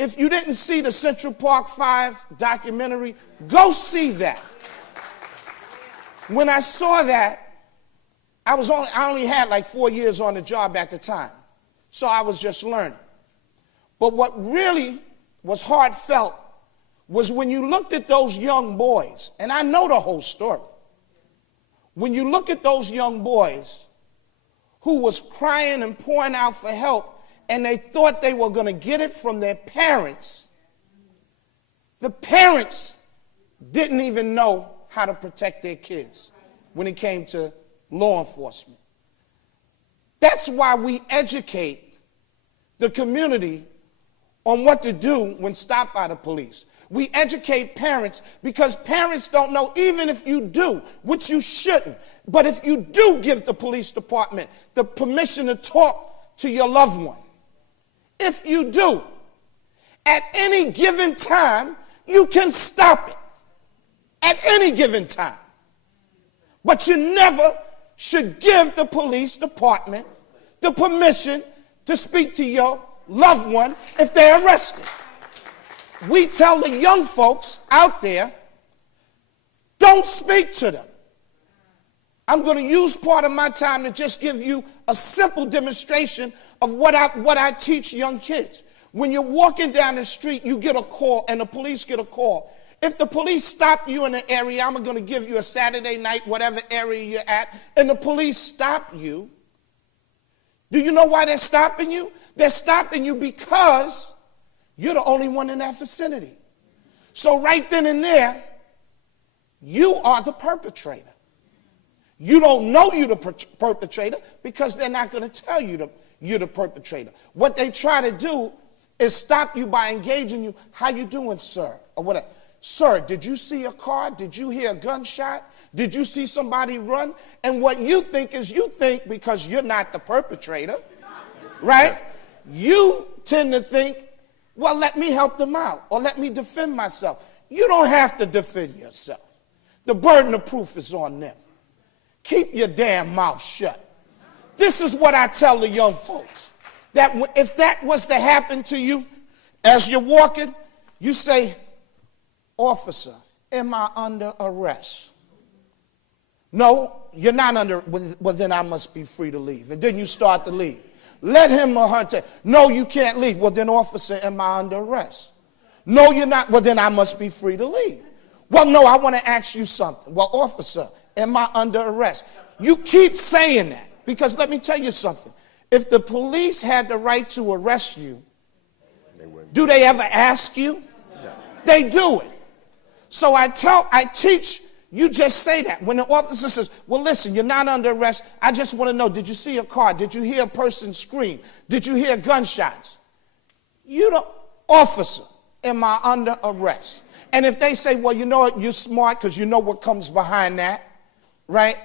If you didn't see the Central Park 5 documentary, go see that. When I saw that, I only had like 4 years on the job at the time, so I was just learning. But what really was heartfelt was when you looked at those young boys, and I know the whole story. When you look at those young boys who was crying and pouring out for help, and they thought they were going to get it from their parents, the parents didn't even know how to protect their kids when it came to law enforcement. That's why we educate the community on what to do when stopped by the police. We educate parents because parents don't know, even if you do, which you shouldn't, but if you do give the police department the permission to talk to your loved one, if you do, at any given time, you can stop it. At any given time. But you never should give the police department the permission to speak to your loved one if they're arrested. We tell the young folks out there, don't speak to them. I'm going to use part of my time to just give you a simple demonstration of what I teach young kids. When you're walking down the street, you get a call, and the police get a call. If the police stop you in an area, I'm going to give you a Saturday night, whatever area you're at, and the police stop you, do you know why they're stopping you? They're stopping you because you're the only one in that vicinity. So right then and there, you are the perpetrator. You don't know you're the perpetrator because they're not going to tell you you're the perpetrator. What they try to do is stop you by engaging you. How you doing, sir? Or whatever. Sir, did you see a car? Did you hear a gunshot? Did you see somebody run? And what you think is because you're not the perpetrator, right? You tend to think, well, let me help them out or let me defend myself. You don't have to defend yourself. The burden of proof is on them. Keep your damn mouth shut. This is what I tell the young folks, that if that was to happen to you as you're walking, you say, officer, am I under arrest? No, you're not under, well then I must be free to leave. And then you start to leave. Let him or her tell, no, you can't leave. Well then, officer, am I under arrest? No, you're not. Well then I must be free to leave. Well, no, I want to ask you something. Well, officer, am I under arrest? You keep saying that because let me tell you something. If the police had the right to arrest you, do they ever ask you? No. They do it. So I teach, you just say that. When the officer says, well, listen, you're not under arrest. I just want to know, did you see a car? Did you hear a person scream? Did you hear gunshots? You the officer, am I under arrest? And if they say, well, you know what, you're smart because you know what comes behind that, right?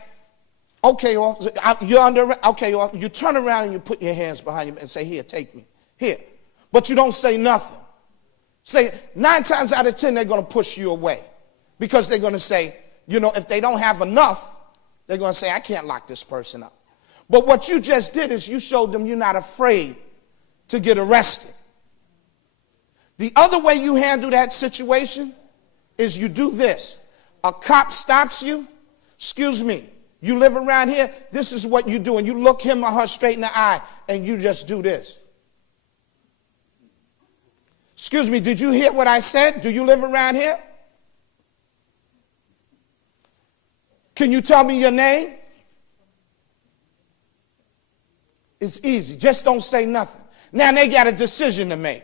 Okay, officer, you're under arrest. Okay, officer, you turn around and you put your hands behind you and say, here, take me. Here. But you don't say nothing. Say 9 times out of 10, they're going to push you away because they're going to say, you know, if they don't have enough, they're going to say, I can't lock this person up. But what you just did is you showed them you're not afraid to get arrested. The other way you handle that situation is you do this. A cop stops you. Excuse me, you live around here? This is what you do. And you look him or her straight in the eye and you just do this. Excuse me, did you hear what I said? Do you live around here? Can you tell me your name? It's easy. Just don't say nothing. Now they got a decision to make.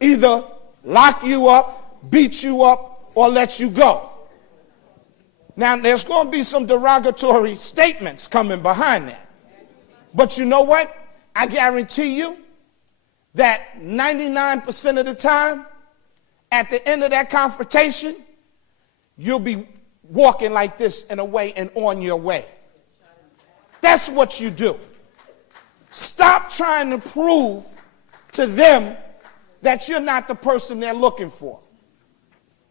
Either lock you up, beat you up, or let you go. Now there's going to be some derogatory statements coming behind that. But you know what? I guarantee you that 99% of the time, at the end of that confrontation, you'll be walking like this in a way and on your way. That's what you do. Stop trying to prove to them that you're not the person they're looking for.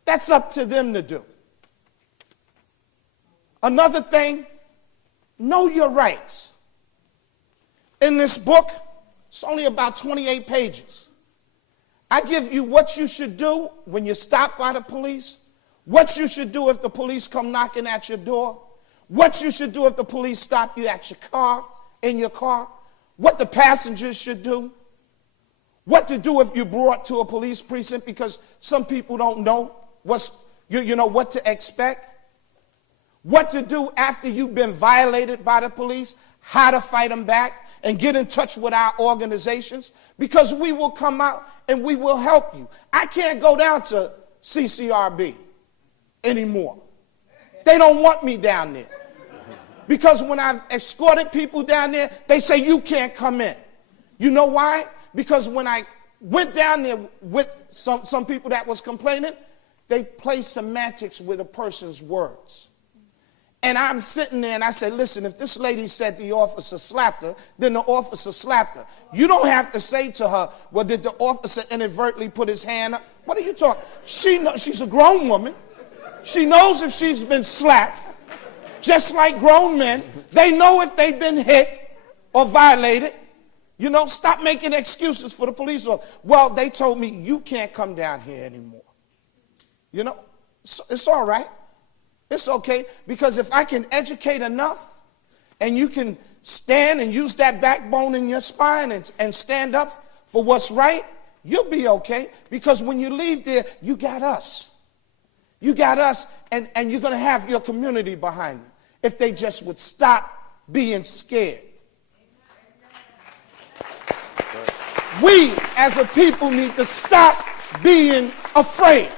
That's up to them to do. Another thing, know your rights. In this book, it's only about 28 pages. I give you what you should do when you're stopped by the police, what you should do if the police come knocking at your door, what you should do if the police stop you at your car, in your car, what the passengers should do, what to do if you're brought to a police precinct, because some people don't know what to expect, what to do after you've been violated by the police, how to fight them back, and get in touch with our organizations, because we will come out and we will help you. I can't go down to CCRB anymore. They don't want me down there. Because when I've escorted people down there, they say you can't come in. You know why? Because when I went down there with some people that was complaining, they play semantics with a person's words. And I'm sitting there and I said, listen, if this lady said the officer slapped her, then the officer slapped her. You don't have to say to her, well, did the officer inadvertently put his hand up? What are you talking? She's a grown woman. She knows if she's been slapped. Just like grown men, they know if they've been hit or violated. You know, stop making excuses for the police officer. Well, they told me you can't come down here anymore. You know, it's all right. It's okay, because if I can educate enough and you can stand and use that backbone in your spine and stand up for what's right, you'll be okay, because when you leave there, you got us. You got us, and you're going to have your community behind you if they just would stop being scared. We, as a people, need to stop being afraid.